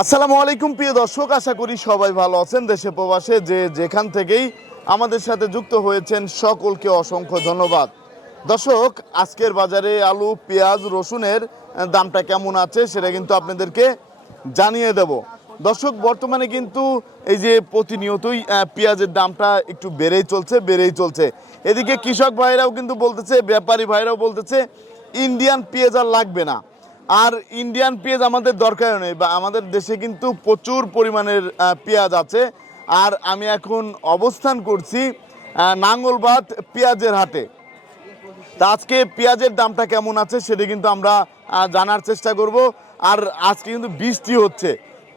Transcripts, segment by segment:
আসসালামু আলাইকুম, প্রিয় দর্শক, আশা করি সবাই ভালো আছেন দেশে প্রবাসে, যে যেখান থেকেই আমাদের সাথে যুক্ত হয়েছেন সকলকে অসংখ্য ধন্যবাদ। দর্শক, আজকের বাজারে আলু, পেঁয়াজ, রসুনের দামটা কেমন আছে সেটা কিন্তু আপনাদেরকে জানিয়ে দেব। দর্শক, বর্তমানে কিন্তু এই যে প্রতিনিয়তই পেঁয়াজের দামটা একটু বেড়েই চলছে বেড়েই চলছে। এদিকে কৃষক ভাইরাও কিন্তু বলতেছে, ব্যাপারী ভাইরাও বলতেছে, ইন্ডিয়ান পেঁয়াজ আর লাগবে না। আর ইন্ডিয়ান পেঁয়াজ আমাদের দরকার নেই, বা আমাদের দেশে কিন্তু প্রচুর পরিমাণের পেঁয়াজ আছে। আর আমি এখন অবস্থান করছি নাঙ্গলবাদ পেঁয়াজের হাটে। তা আজকে পেঁয়াজের দামটা কেমন আছে সেটা কিন্তু আমরা জানার চেষ্টা করব। আর আজকে কিন্তু বৃষ্টি হচ্ছে,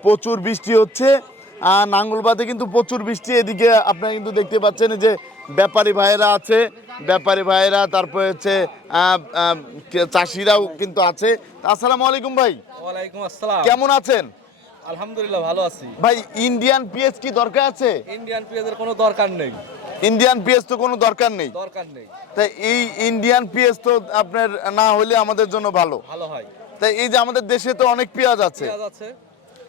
প্রচুর বৃষ্টি হচ্ছে। নাঙ্গলবাদে কিন্তু প্রচুর বৃষ্টি, এদিকে আপনারা কিন্তু দেখতে পাচ্ছেন যে ব্যাপারী ভাইয়েরা আছে ব্যাপারী ভাইয়েরা তারপরে হচ্ছে চাষিরাও কিন্তু আছে। আসসালামু আলাইকুম ভাই। ওয়ালাইকুম আসসালাম। কেমন আছেন? আলহামদুলিল্লাহ ভালো আছি। ভাই ইন্ডিয়ান পেঁয়াজ কি দরকার আছে? ইন্ডিয়ান পেঁয়াজের কোনো দরকার নেই। ইন্ডিয়ান পেঁয়াজ তো কোনো দরকার নেই। দরকার নেই। তাই এই ইন্ডিয়ান পিএস তো আপনার না হলে আমাদের জন্য ভালো। ভালো হয়। তাই এই যে আমাদের দেশে তো অনেক পেঁয়াজ আছে। পেঁয়াজ আছে।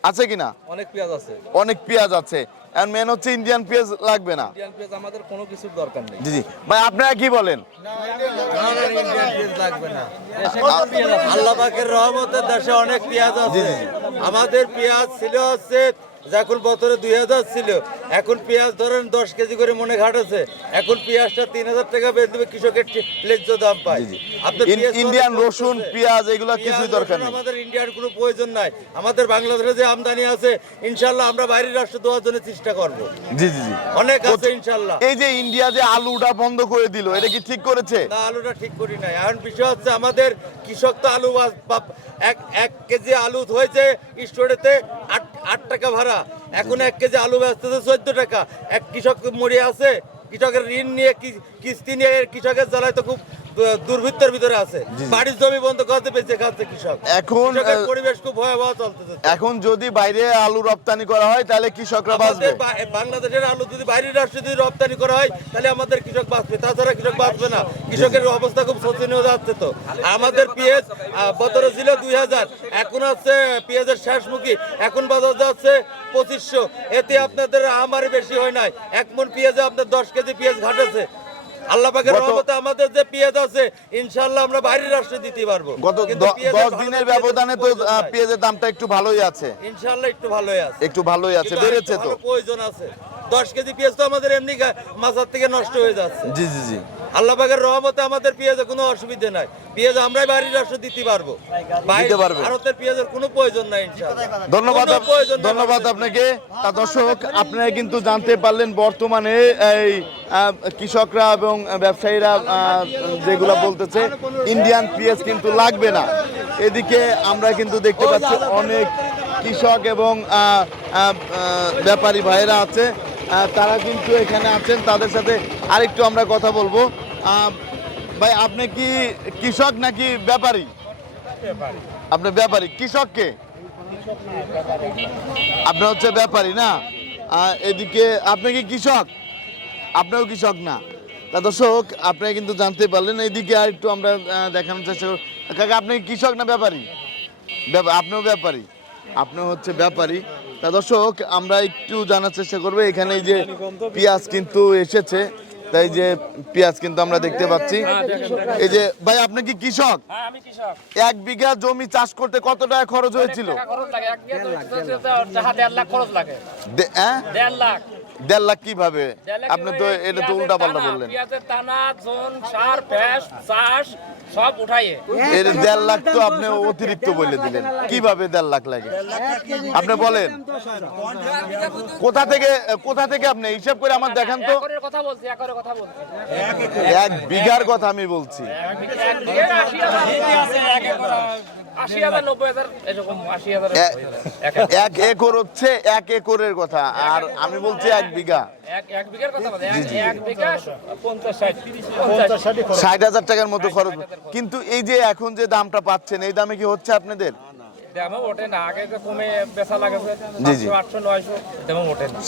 আছে কিনা অনেক পেঁয়াজ আছে। অনেক পেঁয়াজ আছে। আর মেন হচ্ছে ইন্ডিয়ান পেঁয়াজ লাগবে না। ইন্ডিয়ান পেঁয়াজ আমাদের কোনো কিছুর দরকার নেই। জি জি। ভাই আপনারা কি বলেন? ইন্ডিয়ান পেঁয়াজ লাগবে না। আল্লাহ পাকের রহমতের দেশে অনেক পেঁয়াজ আছে। আমাদের পেঁয়াজ ছিল হচ্ছে যখন বছরে দুই হাজার ছিল। এখন পেঁয়াজ ধরেন দশ কেজি করে মনে ঘাটেছে এখন পেঁয়াজটা তিন হাজার টাকা বেঁধে দেবে কৃষকের ন্যায্য দাম পায়। ইন্ডিয়ান রসুন পেঁয়াজ এগুলো কিছুই দরকার নেই। আমাদের ইন্ডিয়ার কোনো প্রয়োজন নাই। আমাদের বাংলাদেশে যে আমদানি আছে ইনশাল্লাহ আমরা বাইরের রাষ্ট্র দেওয়ার জন্য চেষ্টা করব। জি জি জি। অনেক আছে ইনশাল্লাহ। এই যে ইন্ডিয়া যে আলুটা বন্ধ করে দিল এটা কি ঠিক করেছে? না আলুটা ঠিক করি নাই। এখন বিষয় হচ্ছে আমাদের কৃষক তো আলু এক এক কেজি আলু হয়েছে স্টোরেতে আট আট টাকা ভাড়া এখন এক কেজি আলু বেচতেছে চোদ্দ টাকা। এক কৃষক মরে আছে, কৃষকের ঋণ নিয়ে কিস্তি নিয়ে কৃষকের জ্বালায় তো খুব আহ, দুর্বৃত্তের ভিতরে আছে। বাড়ির জমি বন্ধ করতে বেঁচে খাচ্ছে কৃষক। এখন, পরিবেশ খুব ভয়াবহ চলতেছে। এখন যদি বাইরে আলু রপ্তানি করা হয় তাহলে কৃষকরা বাঁচবে। বাংলাদেশের আলু যদি বাইরের রাষ্ট্রে যদি রপ্তানি করা হয় তাহলে আমাদের কৃষক বাঁচবে। তাছাড়া কৃষক বাঁচবে না। কৃষকের অবস্থা খুব শোচনীয় যাচ্ছে তো। আমাদের পেঁয়াজ বছরে ছিল দুই হাজার এখন হচ্ছে পেঁয়াজের শেষমুখী এখন বাজার যাচ্ছে পঁচিশশো। এতে আপনাদের আমার বেশি হয় নাই। এক মন পেঁয়াজে আপনার দশ কেজি পেঁয়াজ ঘাটেছে। আল্লাহ পাকের রহমতে আমাদের যে পেঁয়াজ আছে ইনশাল্লাহ আমরা বাইরের রাষ্ট্রে দিতে পারব। গত কিন্তু দ- পেঁয়াজের দশ ভালো দিনের ব্যবধানে তো। পেঁয়াজের দামটা একটু ভালোই আছে। ইনশাল্লাহ একটু ভালোই আছে। একটু ভালোই আছে বেড়েছে তো। প্রয়োজন আছে। দশ কেজি পেঁয়াজ তো আমাদের এমনি গা- থেকে নষ্ট হয়ে যাচ্ছে। জি জি জি। আল্লাহ পাকের রহমতে আমাদের পেঁয়াজের কোনো অসুবিধা নাই। পেঁয়াজ আমরাই বাড়ির রাষ্ট্র দিতে পারব। ভারতের পেঁয়াজের কোনো প্রয়োজন নাই ধন্যবাদ ধন্যবাদ আপনাকে। তা দর্শক আপনারা কিন্তু জানতে পারলেন বর্তমানে এই কৃষকরা এবং ব্যবসায়ীরা যেগুলো বলতেছে ইন্ডিয়ান পেঁয়াজ কিন্তু লাগবে না। এদিকে আমরা কিন্তু দেখতে পাচ্ছি অনেক কৃষক এবং ব্যাপারী ভাইয়েরা আছে। তারা কিন্তু এখানে আছেন, তাদের সাথে আরেকটু আমরা কথা বলব। ভাই, আপনি কি কৃষক নাকি ব্যাপারী? আপনি ব্যাপারী। কৃষককে আপনি হচ্ছে ব্যাপারী না? এদিকে আপনি কি কৃষক? আপনিও কৃষক না। তা দর্শক আপনারা কিন্তু জানতে পারলেন, এদিকে আর একটু আমরা দেখানোর চেষ্টা করব। কাকা, আপনি কৃষক না ব্যাপারী? ব্যাপা- আপনিও ব্যাপারী। আপনিও হচ্ছে ব্যাপারী। তা দর্শক আমরা একটু জানার চেষ্টা করব এখানে এই যে পেঁয়াজ কিন্তু এসেছে তাই যে পেঁয়াজ কিন্তু আমরা দেখতে পাচ্ছি। এই যে ভাই আপনি কি কৃষক? হ্যাঁ কৃষক। এক বিঘা জমি চাষ করতে কত টাকা খরচ হয়েছিল? দেড় লাখ হ্যাঁ? দেড় লাখ। কীভাবে? আপনি তো? এটা তো উল্টা পাল্টা বললেন। সব উঠাইয়ে। এর দেড় লাখ তো আপনি অতিরিক্ত বলে দিলেন। কীভাবে দেড় লাখ লাগে? আপনি বলেন। কোথা থেকে কোথা থেকে আপনি? হিসাব করে আমার দেখান তো। এক বিঘার কথা আমি বলছি। এক একর হচ্ছে এক একরের কথা। আর আমি বলছি এক বিঘা। ষাট হাজার টাকার মতো খরচ। কিন্তু এই যে এখন যে দামটা পাচ্ছেন এই দামে কি হচ্ছে আপনাদের?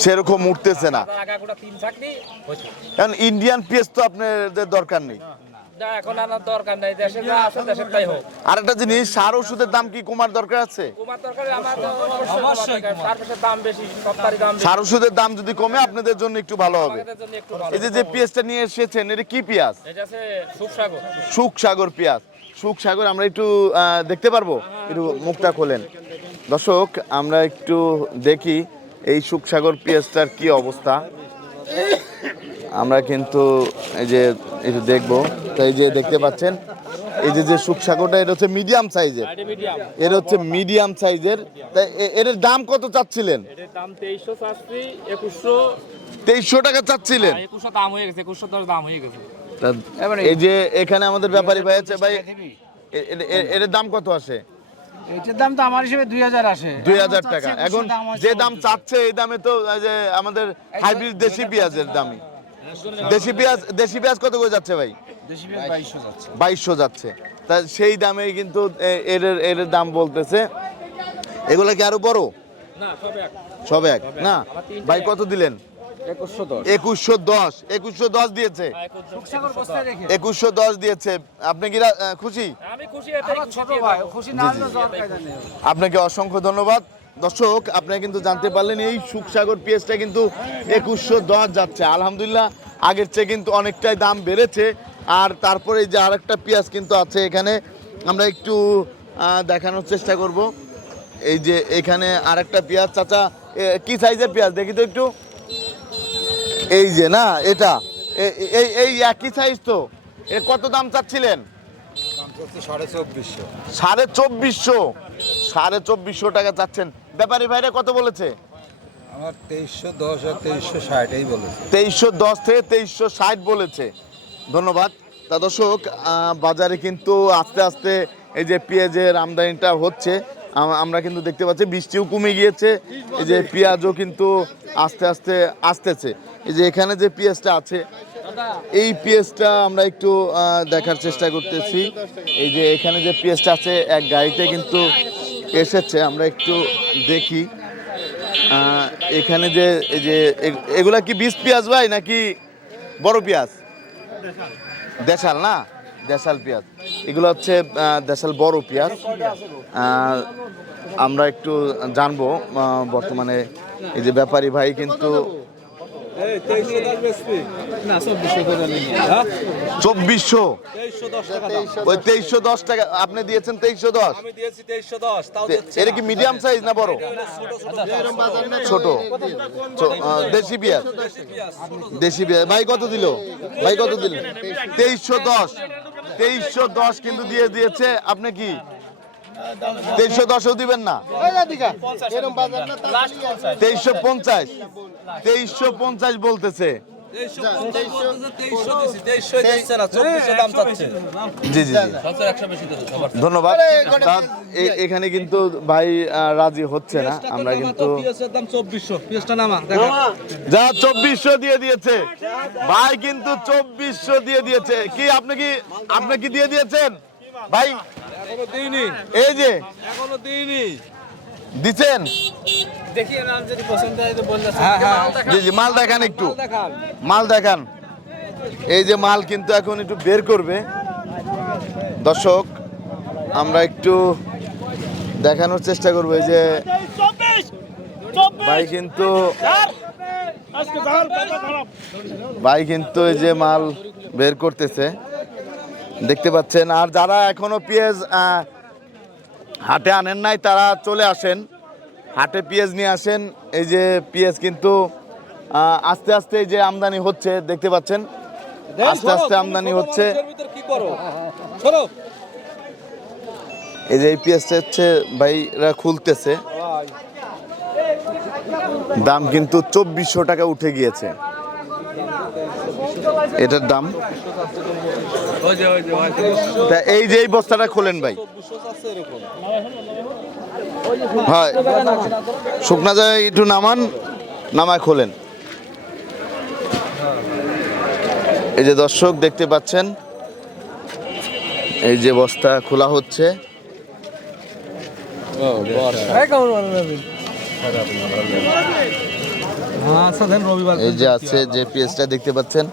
সেরকম উঠতেছে না। কারণ ইন্ডিয়ান পেঁয়াজ তো আপনাদের দরকার নেই। এখন আনার দরকার নাই দেশে যা আছে দেশের তাই হোক। আর একটা জিনিস সার ওষুধের দাম কি কমার দরকার আছে? কুমার তরকারি আমার অবশ্যই। সার দাম বেশি সপ্তাহের দাম সার ওষুধের দাম যদি কমে আপনাদের জন্য একটু ভালো হবে। এই যে যে পেঁয়াজটা নিয়ে এসেছেন এটা কি পেঁয়াজ? এটা আছে সুপসাগর সুখ পেঁয়াজ। সুখ সাগর আমরা একটু আহ, দেখতে পারব? একটু মুখটা খোলেন। দর্শক আমরা একটু দেখি এই সুখ সাগর পেঁয়াজটার কি অবস্থা। আমরা কিন্তু এই যে একটু দেখব। তো এই যে দেখতে পাচ্ছেন এই যে যে সুখ সাগরটা এটা হচ্ছে মিডিয়াম সাইজের মিডিয়াম এর হচ্ছে মিডিয়াম সাইজের তাই এ- এর দাম কত চাচ্ছিলেন? এটার দাম তেইশশো টাকা চাচ্ছিলেন? একুশশো দাম হয়ে গেছে একুশশো দাম হয়ে গেছে। এই যে এখানে আমাদের ব্যাপারী ভাই আছে ভাই এর দাম কত আসে? এইটার দাম তো আমার হিসেবে দুই হাজার আসে। দুই হাজার টাকা। এখন যে দাম চাচ্ছে এই দামে তো এই যে আমাদের হাইব্রিড দেশি পেঁয়াজের দামই। দেশি পেঁয়াজ দেশি পেঁয়াজ কত করে যাচ্ছে ভাই? দেশি পেঁয়াজ বাইশশো যাচ্ছে। বাইশশো যাচ্ছে। তা সেই দামে কিন্তু এ- এর এর দাম বলতেছে। এগুলো কি আরও বড়? সব এক। না? ভাই কত দিলেন? একুশশো দশ। একুশশো দশ। দিয়েছে। রেখে। একুশশো দশ দিয়েছে। আপনি কি রা- খুশি? আপনাকে অসংখ্য ধন্যবাদ। দর্শক আপনারা কিন্তু জানতে পারলেন এই সুখসাগর পেঁয়াজটা কিন্তু একুশশো দশ যাচ্ছে। আলহামদুলিল্লাহ আগের চেয়ে কিন্তু অনেকটাই দাম বেড়েছে। আর তারপরে এই যে আরেকটা পেঁয়াজ কিন্তু আছে এখানে আমরা একটু দেখানোর চেষ্টা করব। এই যে এখানে আর একটা পেঁয়াজ চাচা কি সাইজের পেঁয়াজ? দেখি তো একটু। এই যে না এটা। এই এই একই সাইজ তো। এ কত দাম চাচ্ছিলেন? সাড়ে চব্বিশশো। সাড়ে চব্বিশশো। সাড়ে চব্বিশশো টাকা চাচ্ছেন। ব্যাপারী ভাইরা কত বলেছে? আমার তেইশশো দশ আর তেইশশো ষাট এই বলেছে। তেইশশো দশ থেকে তেইশশো ষাট বলেছে। ধন্যবাদ। তা দর্শক বাজারে কিন্তু আস্তে আস্তে এই যে পেঁয়াজের আমদানিটা হচ্ছে আমরা কিন্তু দেখতে পাচ্ছি বৃষ্টিও কমে গিয়েছে এই যে পেঁয়াজও কিন্তু আস্তে আস্তে আসতেছে। এই যে এখানে যে পেঁয়াজটা আছে এই পেঁয়াজটা আমরা একটু দেখার চেষ্টা করতেছি। এই যে এখানে যে পেঁয়াজটা আছে এক গাড়িতে কিন্তু এসেছে, আমরা একটু দেখি। এখানে যে যে এগুলা কি বিষ পেঁয়াজ ভাই নাকি বড় পেঁয়াজ? দেশাল না? দেশাল পেঁয়াজ। এগুলো হচ্ছে দেশাল বড় পেঁয়াজ। আমরা একটু জানব বর্তমানে এই যে ব্যাপারী ভাই কিন্তু চব্বিশশো ওই তেইশশো দশ টাকা আপনি দিয়েছেন তেইশশো দশ? আমি দিয়েছি তেইশশো দশ এটা কি মিডিয়াম সাইজ না বড়? ছোট দেশি পেঁয়াজ। দেশি পেঁয়াজ ভাই কত দিল? ভাই কত দিল? তেইশশো দশ। তেইশশো দশ কিন্তু দিয়ে দিয়েছে। আপনি কি? তেইশশো দশও দিবেন না। তেইশশো পঞ্চাশ। তেইশশো পঞ্চাশ বলতেছে। ধন্যবাদ। এখানে কিন্তু ভাই রাজি হচ্ছে না। আমরা কিন্তু যা চব্বিশশো দিয়ে দিয়েছে। ভাই কিন্তু চব্বিশশো দিয়ে দিয়েছে। কি আপনি কি আপনি কি দিয়ে দিয়েছেন? ভাই এখনও দিইনি। এই যে এখনও দিইনি। দিচ্ছেন? দেখি না যদি পছন্দ হয় জি মাল দেখান একটু। মাল দেখান। এই যে মাল কিন্তু এখন একটু বের করবে। দর্শক আমরা একটু দেখানোর চেষ্টা করব। এই যে ভাই কিন্তু ভাই কিন্তু এই যে মাল বের করতেছে। দেখতে পাচ্ছেন। আর যারা এখনও পেঁয়াজ হাটে আনেন নাই তারা চলে আসেন। হাটে পেঁয়াজ নিয়ে আসেন। এই যে পেঁয়াজ কিন্তু আস্তে আস্তে যে আমদানি হচ্ছে দেখতে পাচ্ছেন। আস্তে আস্তে আমদানি হচ্ছে। এই যে এই পেঁয়াজটা হচ্ছে ভাইরা খুলতেছে। দাম কিন্তু চব্বিশশো টাকা উঠে গিয়েছে। এটার দাম? তা এই যে এই বস্তাটা খোলেন ভাই। হয়। শুকনা যায় একটু নামান নামায় খোলেন। এই যে দর্শক দেখতে পাচ্ছেন এই যে বস্তা খোলা হচ্ছে। রবিবার এই যে আছে যে পেঁয়াজটা দেখতে পাচ্ছেন।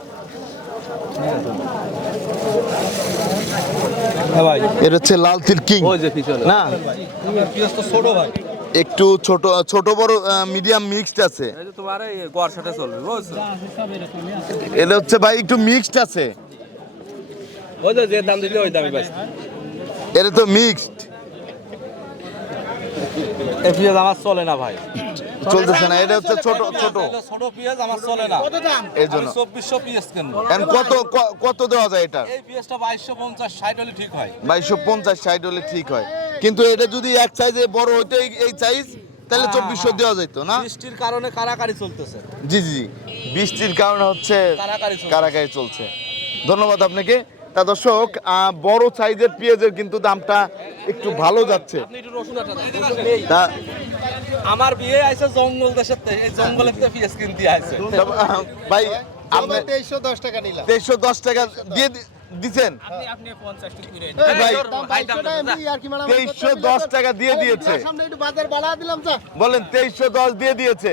এটা হচ্ছে লাল তিল কিং। না। একটু ছোট ছোট বড় মিডিয়াম মিক্সড আছে। এটা হচ্ছে ভাই একটু মিক্সড আছে। এটা তো মিক্সড এই পেঁয়াজ আমার চলে না ভাই। চলতেছে না এটা হচ্ছে ছোট ছোট। ছোট পেঁয়াজ আমার চলে না। এই জন্য। চব্বিশশো পেঁয়াজ কিনবো। কত কত দেওয়া যায় এটা এই পেঁয়াজটা বাইশশো পঞ্চাশ ষাট হলে ঠিক হয়। বাইশশো পঞ্চাশ ষাট হলে ঠিক হয়। কিন্তু এটা যদি এক সাইজে বড় হইতো এই- সাইজ তাহলে চব্বিশশো দেওয়া যেত না? বৃষ্টির কারণে কারাকারি চলতেছে। জি জি বৃষ্টির কারণে হচ্ছে কারাকারি চলছে। কারাকারি চলছে। ধন্যবাদ আপনাকে। তা দর্শক আহ, বড় সাইজের পেঁয়াজের কিন্তু দামটা একটু ভালো যাচ্ছে। আপনি। তা আমার বিয়ে আছে জঙ্গল দেশের থেকে, এই জঙ্গলের থেকে পেঁয়াজ কিনতে আহ, ভাই আপনি তেইশশো দশ টাকা দিয়ে দি- দিছেন? আপনি আপনি 50 টাকা দাম, দাম। তেইশশো দশ টাকা দিয়ে দিয়েছে। বলেন তেইশশো দশ দিয়ে দিয়েছে।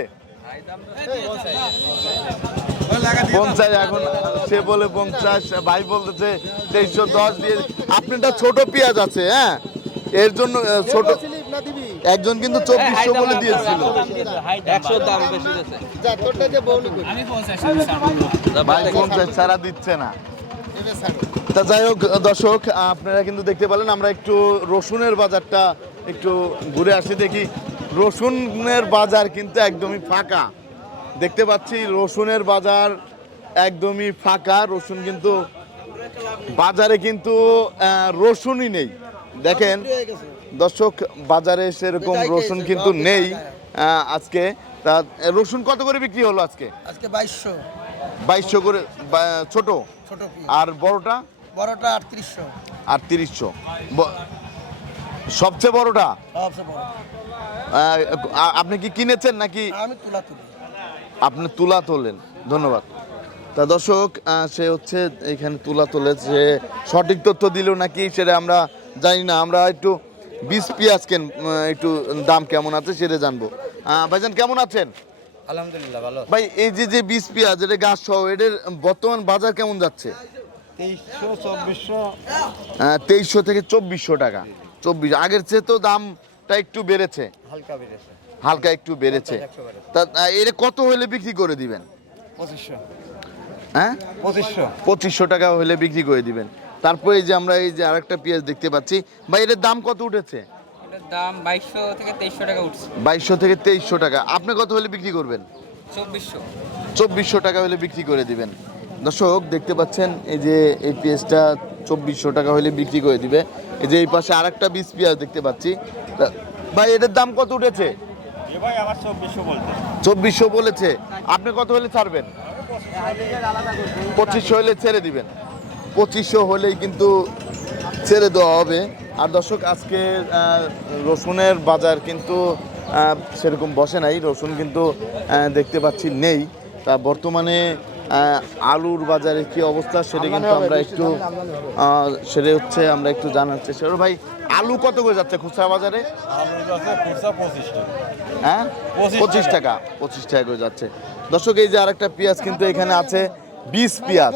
পঞ্চাশ এখন সে বলে পঞ্চাশ ভাই বলতেছে তেইশশো দশ দিয়ে আপনারটা ছোট পেঁয়াজ আছে হ্যাঁ? এর জন্য ছোট একজন কিন্তু চব্বিশশো বলে দিয়েছিল একশো দাম বেশি দিয়েছে আমি 50 টাকা ভাই পঞ্চাশ ছাড়া দিচ্ছে না তা যাই হোক দর্শক আপনারা কিন্তু দেখতে পেলেন আমরা একটু রসুনের বাজারটা একটু ঘুরে আসি দেখি রসুনের বাজার কিন্তু একদমই ফাঁকা দেখতে পাচ্ছি রসুনের বাজার একদমই ফাঁকা রসুন কিন্তু বাজারে কিন্তু রসুনই নেই দেখেন দর্শক বাজারে সেরকম রসুন কিন্তু নেই। আজকে তা রসুন কত করে বিক্রি হলো আজকে? আজকে বাইশশো। বাইশশো করে ছোট? আর বড়টা? বড়টা আটত্রিশশো। আর তিরিশশো সবচেয়ে বড়টা? আপনি কি কিনেছেন নাকি? আমি তুলা তুলি। আপনি তুলা তোলেন। ধন্যবাদ। তা দর্শক সে হচ্ছে এখানে তুলা তোলে যে সঠিক তথ্য দিল নাকি সেটা আমরা জানি না আমরা একটু বিষ পেঁয়াজ কেন একটু দাম কেমন আছে সেটা জানব। ভাইজান কেমন আছেন? আলহামদুলিল্লাহ ভালো ভাই এই যে যে বিষ পেঁয়াজ এটা গাছ সহ এটার বর্তমান বাজার কেমন যাচ্ছে? তেইশশো চব্বিশশো। তেইশশো থেকে চব্বিশশো টাকা। চব্বিশ আগের চেয়ে তো দামটা একটু বেড়েছে। হালকা বেড়েছে। হালকা একটু বেড়েছে। তা এর কত হলে বিক্রি করে দিবেন? পঁচিশশো। হ্যাঁ? পঁচিশশো। পঁচিশশো টাকা হলে বিক্রি করে দিবেন। তারপরে যে আমরা এই যে আরেকটা পেঁয়াজ দেখতে পাচ্ছি। ভাই এর দাম কত উঠেছে? এটার দাম 2200 থেকে 2300 টাকা উঠছে। বাইশশো থেকে তেইশশো টাকা। আপনি কত হলে বিক্রি করবেন? 2400 চব্বিশশো টাকা হলে বিক্রি করে দিবেন। দর্শক দেখতে পাচ্ছেন এই যে এই পেঁয়াজটা চব্বিশশো টাকা হলে বিক্রি করে দিবে। এই যে এই পাশে আরেকটা বীজ পেঁয়াজ দেখতে পাচ্ছি। তা- ভাই এটার দাম কত উঠেছে? চব্বিশশো বলেছে। আপনি কত হলে ছাড়বেন? পঁচিশশো হলে ছেড়ে দিবেন। পঁচিশশো হলেই কিন্তু ছেড়ে দেওয়া হবে। আর দর্শক আজকে রসুনের বাজার কিন্তু সেরকম বসে নাই। রসুন কিন্তু দেখতে পাচ্ছি নেই। তা বর্তমানে আলুর বাজারে কি অবস্থা সেটা কিন্তু আমরা একটু সেটা হচ্ছে আমরা একটু জানার চেষ্টা করব। ভাই আলু কত করে যাচ্ছে খুচরা বাজারে? হ্যাঁ? পঁচিশ টাকা পঁচিশ টাকা করে যাচ্ছে। দর্শক এই যে আরেকটা পেঁয়াজ কিন্তু এখানে আছে। বিশ পেঁয়াজ।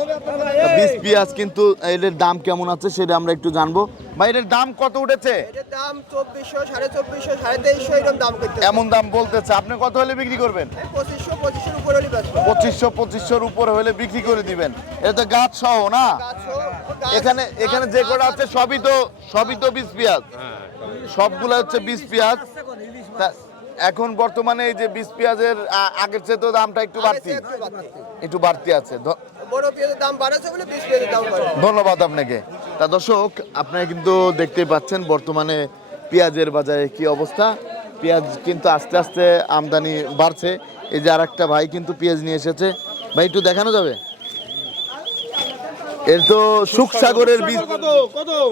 বিশ পেঁয়াজ কিন্তু এদের দাম কেমন আছে সেটা আমরা একটু জানব। ভাই এটার দাম কত উঠেছে? দাম চব্বিশশো সাড়ে চব্বিশশো সাড়ে তেইশশো এরকম দাম এমন দাম বলতেছে। আপনি কত হলে বিক্রি করবেন? পঁচিশশো পঁচিশের উপর হলে পঁচিশশো পঁচিশশোর উপরে হলে বিক্রি করে দিবেন। এটা তো গাছ সহ না? এখানে এখানে যে কটা আছে সবই তো সবই তো বিশ পেঁয়াজ। সবগুলো হচ্ছে বিশ পেঁয়াজ। এখন বর্তমানে এই যে বিশ পেঁয়াজের আগের চেয়ে তো দামটা একটু বাড়তি। একটু বাড়তি আছে। বড় পেঁয়াজের দাম বাড়াচ্ছে বলে বিশ পেঁয়াজের দাম ধন্যবাদ আপনাকে। তা দর্শক আপনারা কিন্তু দেখতেই পাচ্ছেন বর্তমানে পেঁয়াজের বাজারে কি অবস্থা। পেঁয়াজ কিন্তু আস্তে আস্তে আমদানি বাড়ছে। এই যে আর একটা ভাই কিন্তু পেঁয়াজ নিয়ে এসেছে। ভাই একটু দেখানো যাবে? এর তো সুখসাগরের বীজ।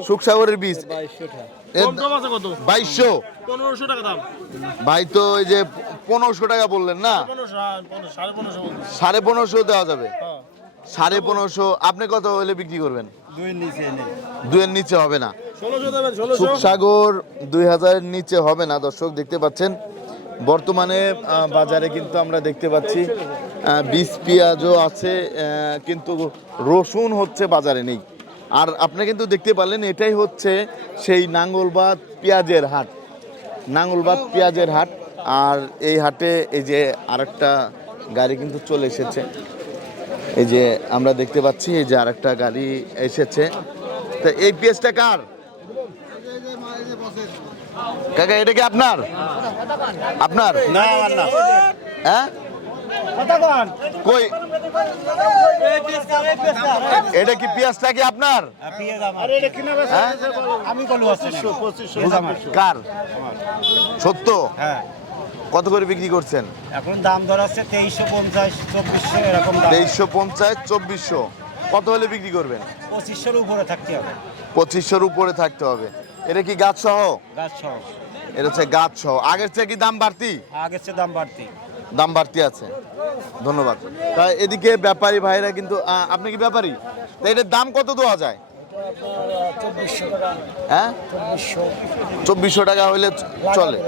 সুখসাগরের বীজ। বাইশশো টাকা দাম। ভাই তো এই যে পনেরোশো টাকা বললেন না? সাড়ে পনেরোশো দেওয়া যাবে। সাড়ে পনেরোশো আপনি কত হলে বিক্রি করবেন? দুয়ের নিচে হবে না। সুখসাগর দুই হাজারের নিচে হবে না দর্শক দেখতে পাচ্ছেন। বর্তমানে বাজারে কিন্তু আমরা দেখতে পাচ্ছি বীজ পেঁয়াজও আছে কিন্তু রসুন হচ্ছে বাজারে নেই। আর আপনি কিন্তু দেখতে পারলেন এটাই হচ্ছে সেই নাঙ্গলবাদ পেঁয়াজের হাট। নাঙ্গলবাদ পেঁয়াজের হাট। আর এই হাটে এই যে আরেকটা গাড়ি কিন্তু চলে এসেছে। এই যে আমরা দেখতে পাচ্ছি এই যে আরেকটা গাড়ি এসেছে। তো এই পেঁয়াজটা কার? কাকা এটা কি আপনার? আপনার? না না। হ্যাঁ? কই? এটা কি পেঁয়াজটা কি আপনার? হ্যাঁ? আছে কার? সত্য? হ্যাঁ। কত করে বিক্রি করছেন? এখন দাম ধর আছে তেইশশো পঞ্চাশ চব্বিশশো এরকম দাম। তেইশশো পঞ্চাশ চব্বিশশো। কত হলে বিক্রি করবেন? পঁচিশশোর উপরে থাকতে হবে। পঁচিশশোর উপরে থাকতে হবে। এটা কি গাছ সহ? গাছ সহ। এটা হচ্ছে গাছ সহ। আগের চেয়ে কি দাম বাড়তি? আগের চেয়ে দাম বাড়তি। দাম বাড়তি আছে। ধন্যবাদ। তা এদিকে ব্যাপারী ভাইরা কিন্তু আপনি কি ব্যাপারী? তা এটার দাম কত দেওয়া যায়? হ্যাঁ? চব্বিশশো টাকা হইলে চ- চলে।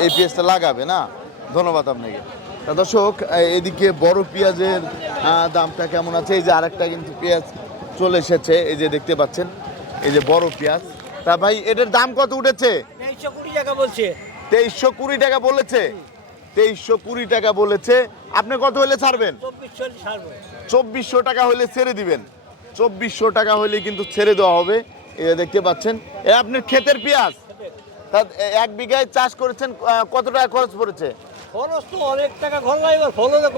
এই পেঁয়াজটা লাগাবে না? ধন্যবাদ আপনাকে। দর্শক এদিকে বড় পেঁয়াজের দামটা কেমন আছে? এই যে আরেকটা কিন্তু পেঁয়াজ চলে এসেছে। এই যে দেখতে পাচ্ছেন এই যে বড় পেঁয়াজ। তা ভাই এটার দাম কত উঠেছে? তেইশশো কুড়ি টাকা বলছে। তেইশশো কুড়ি টাকা বলেছে? তেইশশো কুড়ি টাকা বলেছে। আপনি কত হলে ছাড়বেন? চব্বিশশো চব্বিশশো টাকা হলে ছেড়ে দিবেন। চব্বিশশো টাকা হলে কিন্তু ছেড়ে দেওয়া হবে। দেখতে পাচ্ছেন এ আপনার ক্ষেতের পেঁয়াজ। তা এক বিঘায় চাষ করেছেন কত টাকা খরচ পড়েছে? খরচ তো অনেক টাকা খরচ এবার ফলনও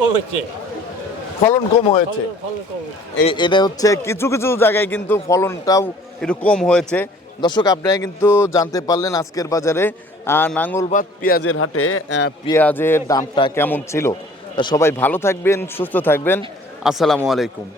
ফলন কম হয়েছে। ফলন কমেছে এ- এটা হচ্ছে কিছু কিছু জায়গায় কিন্তু ফলনটাও একটু কম হয়েছে। দর্শক আপনারা কিন্তু জানতে পারলেন আজকের বাজারে নাঙ্গলবাদ পেঁয়াজের হাটে পেঁয়াজের দামটা কেমন ছিল। তা সবাই ভালো থাকবেন সুস্থ থাকবেন। আসসালামু আলাইকুম।